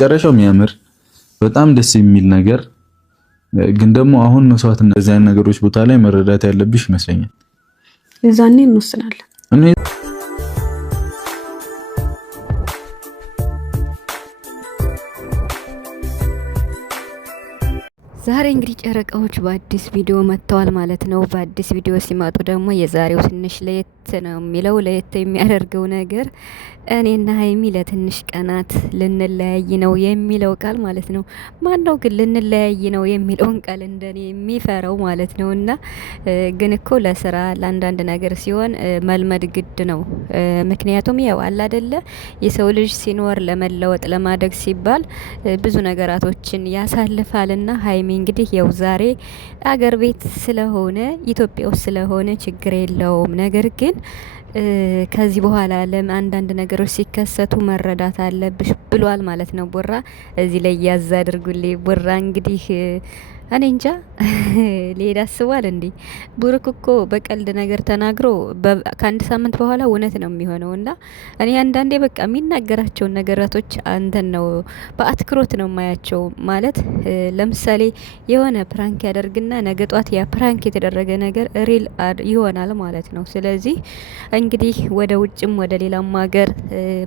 መጨረሻው የሚያምር በጣም ደስ የሚል ነገር ግን ደግሞ አሁን መስዋዕት እንደዚህ አይነት ነገሮች ቦታ ላይ መረዳት ያለብሽ ይመስለኛል። እዛኔ እንወስናለን። ዛሬ እንግዲህ ጨረቃዎች በአዲስ ቪዲዮ መጥተዋል ማለት ነው። በአዲስ ቪዲዮ ሲመጡ ደግሞ የዛሬው ትንሽ ለየት ነው የሚለው። ለየት የሚያደርገው ነገር እኔና ሀይሚ ለትንሽ ቀናት ልንለያይ ነው የሚለው ቃል ማለት ነው። ማን ነው ግን ልንለያይ ነው የሚለውን ቃል እንደኔ የሚፈራው ማለት ነው። እና ግን እኮ ለስራ ለአንዳንድ ነገር ሲሆን መልመድ ግድ ነው። ምክንያቱም ያው አለ አይደለ የሰው ልጅ ሲኖር ለመለወጥ ለማደግ ሲባል ብዙ ነገራቶችን ያሳልፋልና ሀይሚ እንግዲህ ያው ዛሬ አገር ቤት ስለሆነ ኢትዮጵያ ውስጥ ስለሆነ ችግር የለውም። ነገር ግን ከዚህ በኋላ አንዳንድ ነገሮች ሲከሰቱ መረዳት አለብሽ ብሏል ማለት ነው። ቡራ እዚህ ላይ ያዝ አድርጉልኝ። ቡራ እንግዲህ እኔ እንጃ ሊሄድ አስቧል እንዴ? ብሩክ እኮ በቀልድ ነገር ተናግሮ ከአንድ ሳምንት በኋላ እውነት ነው የሚሆነው። እና እኔ አንዳንዴ በቃ የሚናገራቸውን ነገራቶች አንተን ነው በአትክሮት ነው የማያቸው። ማለት ለምሳሌ የሆነ ፕራንክ ያደርግና ነገ ጧት ያ ፕራንክ የተደረገ ነገር ሪል ይሆናል ማለት ነው። ስለዚህ እንግዲህ ወደ ውጭም ወደ ሌላም ሀገር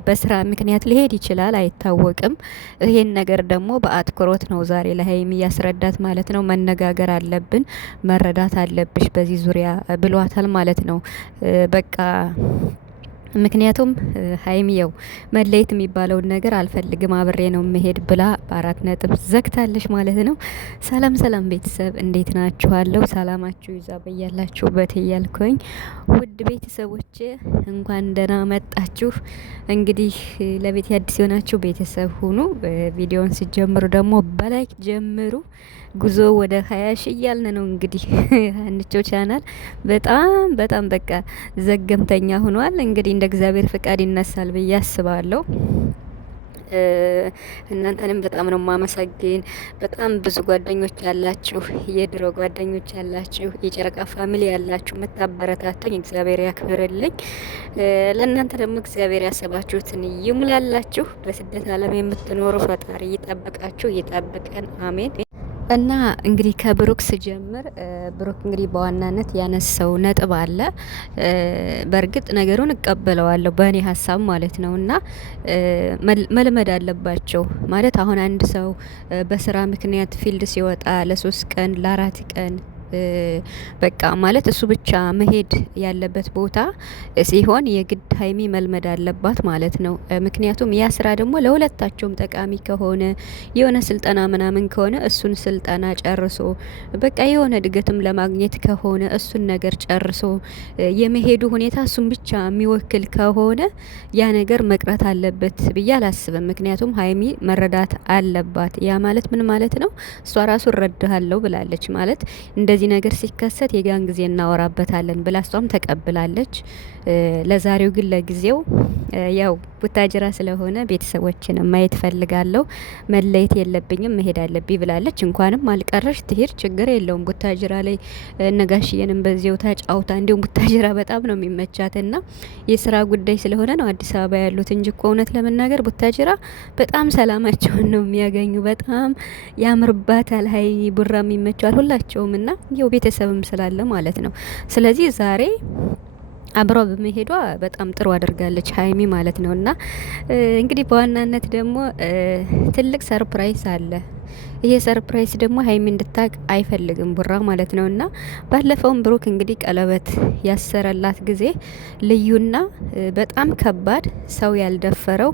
በስራ ምክንያት ሊሄድ ይችላል፣ አይታወቅም። ይሄን ነገር ደግሞ በአትክሮት ነው ዛሬ ለሀይሚ ያስረዳት ማለት ነው። መነጋገር አለብን፣ መረዳት አለብሽ በዚህ ዙሪያ ብሏታል ማለት ነው። በቃ ምክንያቱም ሀይሚየው መለየት የሚባለውን ነገር አልፈልግም አብሬ ነው መሄድ ብላ በ4 ነጥብ ዘግታለች ማለት ነው። ሰላም ሰላም ቤተሰብ እንዴት ናችኋለሁ? ሰላማችሁ ይዛ በያላችሁበት እያልኩኝ ውድ ቤተሰቦች እንኳን ደህና መጣችሁ። እንግዲህ ለቤት አዲስ የሆናችሁ ቤተሰብ ሁኑ። ቪዲዮውን ሲጀምሩ ደግሞ በላይክ ጀምሩ። ጉዞ ወደ 20 ሺህ እያልን ነው እንግዲህ አንቾ ቻናል በጣም በቃ ዘገምተኛ ሆኗል። እንግዲህ እንደ እግዚአብሔር ፍቃድ ይነሳል ብዬ አስባለሁ። እናንተንም በጣም ነው ማመሰግን። በጣም ብዙ ጓደኞች ያላችሁ፣ የድሮ ጓደኞች ያላችሁ፣ የጨረቃ ፋሚሊ ያላችሁ መታበረታቱኝ እግዚአብሔር ያክብርልኝ። ለእናንተ ደግሞ እግዚአብሔር ያሰባችሁትን ይሙላላችሁ። በስደት ዓለም የምትኖሩ ፈጣሪ ይጠብቃችሁ፣ ይጠብቀን። አሜን። እና እንግዲህ ከብሩክ ስጀምር ብሩክ እንግዲህ በዋናነት ያነሳው ነጥብ አለ። በእርግጥ ነገሩን እቀበለዋለሁ በእኔ ሀሳብ ማለት ነው። እና መልመድ አለባቸው ማለት አሁን አንድ ሰው በስራ ምክንያት ፊልድ ሲወጣ ለ3 ቀን ለ4 ቀን በቃ ማለት እሱ ብቻ መሄድ ያለበት ቦታ ሲሆን የግድ ሀይሚ መልመድ አለባት ማለት ነው። ምክንያቱም ያ ስራ ደግሞ ለሁለታቸውም ጠቃሚ ከሆነ የሆነ ስልጠና ምናምን ከሆነ እሱን ስልጠና ጨርሶ በቃ የሆነ እድገትም ለማግኘት ከሆነ እሱን ነገር ጨርሶ የመሄዱ ሁኔታ እሱን ብቻ የሚወክል ከሆነ ያ ነገር መቅረት አለበት ብዬ አላስብም። ምክንያቱም ሀይሚ መረዳት አለባት። ያ ማለት ምን ማለት ነው? እሷ ራሱ እረዳሃለሁ ብላለች ማለት እንደዚህ ነገር ሲከሰት የጋን ጊዜ እናወራበታለን ብላ እሷም ተቀብላለች። ለዛሬው ግን ለጊዜው ያው ቡታጅራ ስለሆነ ቤተሰቦችን ማየት ፈልጋለሁ፣ መለየት የለብኝም መሄድ አለብኝ ብላለች። እንኳንም አልቀረሽ ትሄድ፣ ችግር የለውም። ቡታጅራ ላይ ነጋሽየንም በዚያው ተጫውታ፣ እንዲሁም ቡታጅራ በጣም ነው የሚመቻትና የስራ ጉዳይ ስለሆነ ነው አዲስ አበባ ያሉት እንጂ እኮ እውነት ለመናገር ቡታጅራ በጣም ሰላማቸውን ነው የሚያገኙ። በጣም ያምርባታል። ሀይ ቡራም ይመቻል ሁላቸውም እና ያው ቤተሰብም ስላለ ማለት ነው። ስለዚህ ዛሬ አብሯ በመሄዷ በጣም ጥሩ አድርጋለች ሀይሚ ማለት ነው። እና እንግዲህ በዋናነት ደግሞ ትልቅ ሰርፕራይዝ አለ። ይሄ ሰርፕራይዝ ደግሞ ሀይሚ እንድታቅ አይፈልግም ቡራ ማለት ነው። እና ባለፈውም ብሩክ እንግዲህ ቀለበት ያሰረላት ጊዜ ልዩና በጣም ከባድ ሰው ያልደፈረው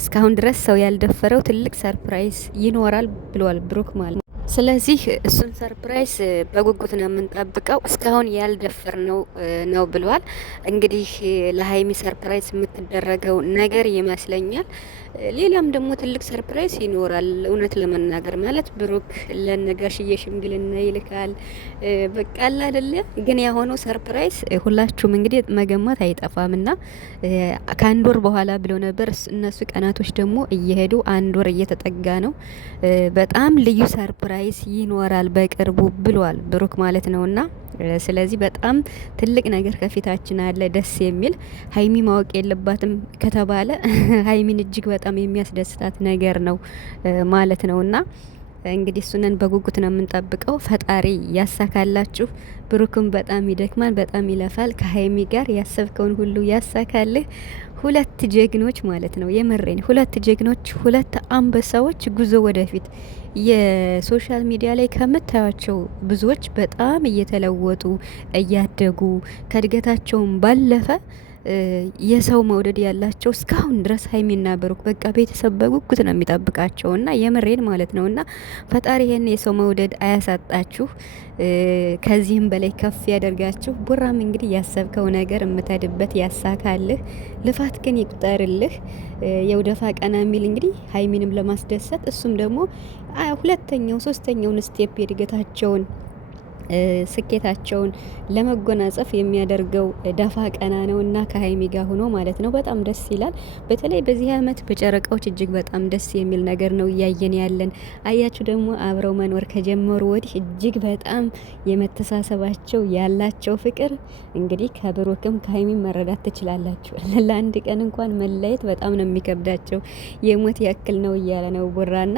እስካሁን ድረስ ሰው ያልደፈረው ትልቅ ሰርፕራይዝ ይኖራል ብሏል ብሩክ ማለት ነው። ስለዚህ እሱን ሰርፕራይዝ በጉጉት ነው የምንጠብቀው። እስካሁን ያልደፈር ነው ብሏል። እንግዲህ ለሀይሚ ሰርፕራይዝ የምትደረገው ነገር ይመስለኛል። ሌላም ደግሞ ትልቅ ሰርፕራይዝ ይኖራል። እውነት ለመናገር ማለት ብሩክ ለነጋሽዬ ሽምግልና ይልካል። በቃ አለ አይደለ? ግን ያሆነው ሰርፕራይዝ ሁላችሁም እንግዲህ መገመት አይጠፋምና ከአንድ ወር በኋላ ብሎ ነበር። እነሱ ቀናቶች ደግሞ እየሄዱ 1 ወር እየተጠጋ ነው። በጣም ልዩ ሰርፕራይዝ ሰርፕራይዝ ይኖራል በቅርቡ ብሏል ብሩክ ማለት ነውና ስለዚህ በጣም ትልቅ ነገር ከፊታችን አለ። ደስ የሚል ሀይሚ ማወቅ የለባትም ከተባለ ሀይሚን እጅግ በጣም የሚያስደስታት ነገር ነው ማለት ነውና እንግዲህ እሱንን በጉጉት ነው የምንጠብቀው። ፈጣሪ ያሳካላችሁ። ብሩክም በጣም ይደክማል፣ በጣም ይለፋል። ከሀይሚ ጋር ያሰብከውን ሁሉ ያሳካልህ። ሁለት ጀግኖች ማለት ነው። የመሬን ሁለት ጀግኖች፣ ሁለት አንበሳዎች። ጉዞ ወደፊት። የሶሻል ሚዲያ ላይ ከምታያቸው ብዙዎች በጣም እየተለወጡ እያደጉ ከእድገታቸውም ባለፈ የሰው መውደድ ያላቸው እስካሁን ድረስ ሀይሚና ብሩክ በቃ ቤተሰብ በጉጉት ነው የሚጠብቃቸው እና የምሬን ማለት ነው። እና ፈጣሪ ይሄን የሰው መውደድ አያሳጣችሁ፣ ከዚህም በላይ ከፍ ያደርጋችሁ። ቡራም እንግዲህ ያሰብከው ነገር የምትሄድበት ያሳካልህ፣ ልፋት ግን ይቁጠርልህ። የውደፋ ቀና የሚል እንግዲህ ሀይሚንም ለማስደሰት እሱም ደግሞ ሁለተኛው ሶስተኛውን ስቴፕ የእድገታቸውን ስኬታቸውን ለመጎናጸፍ የሚያደርገው ደፋ ቀና ነውና ከሀይሚ ጋር ሆኖ ማለት ነው። በጣም ደስ ይላል። በተለይ በዚህ አመት በጨረቃዎች እጅግ በጣም ደስ የሚል ነገር ነው እያየን ያለን። አያችሁ ደግሞ አብረው መኖር ከጀመሩ ወዲህ እጅግ በጣም የመተሳሰባቸው ያላቸው ፍቅር እንግዲህ ከብሩክም ከሀይሚም መረዳት ትችላላችሁ። ለአንድ ቀን እንኳን መለየት በጣም ነው የሚከብዳቸው። የሞት ያክል ነው እያለ ነው ቡራና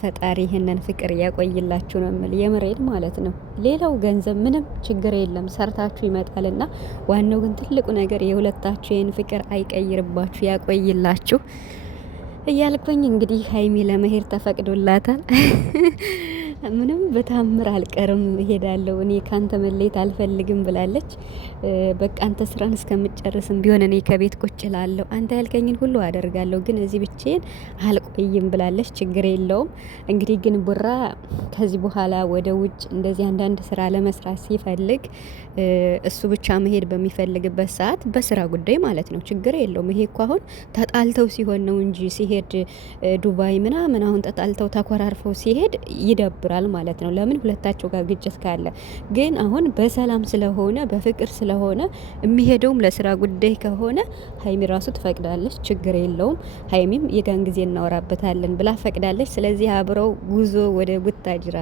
ፈጣሪ ይሄንን ፍቅር ያቆይላችሁ ነው የምል የምሬድ ማለት ነው። ሌላው ገንዘብ ምንም ችግር የለም ሰርታችሁ ይመጣልና ዋናው ግን ትልቁ ነገር የሁለታችሁ ይሄን ፍቅር አይቀይርባችሁ ያቆይላችሁ እያልኩኝ እንግዲህ ሀይሚ ለመሄድ ተፈቅዶላታል። ምንም በታምር አልቀርም እሄዳለሁ፣ እኔ ካንተ መለየት አልፈልግም ብላለች። በቃ አንተ ስራን እስከምጨርስም ቢሆን እኔ ከቤት ቁጭ እላለሁ፣ አንተ ያልከኝን ሁሉ አደርጋለሁ፣ ግን እዚህ ብቻዬን አልቆይም ብላለች። ችግር የለውም እንግዲህ ግን ቡራ ከዚህ በኋላ ወደ ውጭ እንደዚህ አንዳንድ ስራ ለመስራት ሲፈልግ እሱ ብቻ መሄድ በሚፈልግበት ሰዓት በስራ ጉዳይ ማለት ነው፣ ችግር የለውም። ይሄ እኮ አሁን ተጣልተው ሲሆን ነው እንጂ ሲሄድ ዱባይ ምናምን አሁን ተጣልተው ተኮራርፈው ሲሄድ ይደብራል ማለት ነው። ለምን ሁለታቸው ጋር ግጭት ካለ። ግን አሁን በሰላም ስለሆነ በፍቅር ስለሆነ የሚሄደውም ለስራ ጉዳይ ከሆነ ሀይሚ ራሱ ትፈቅዳለች፣ ችግር የለውም። ሀይሚም የጋን ጊዜ እናወራበታለን ብላ ፈቅዳለች። ስለዚህ አብረው ጉዞ ወደ ቡታጅራ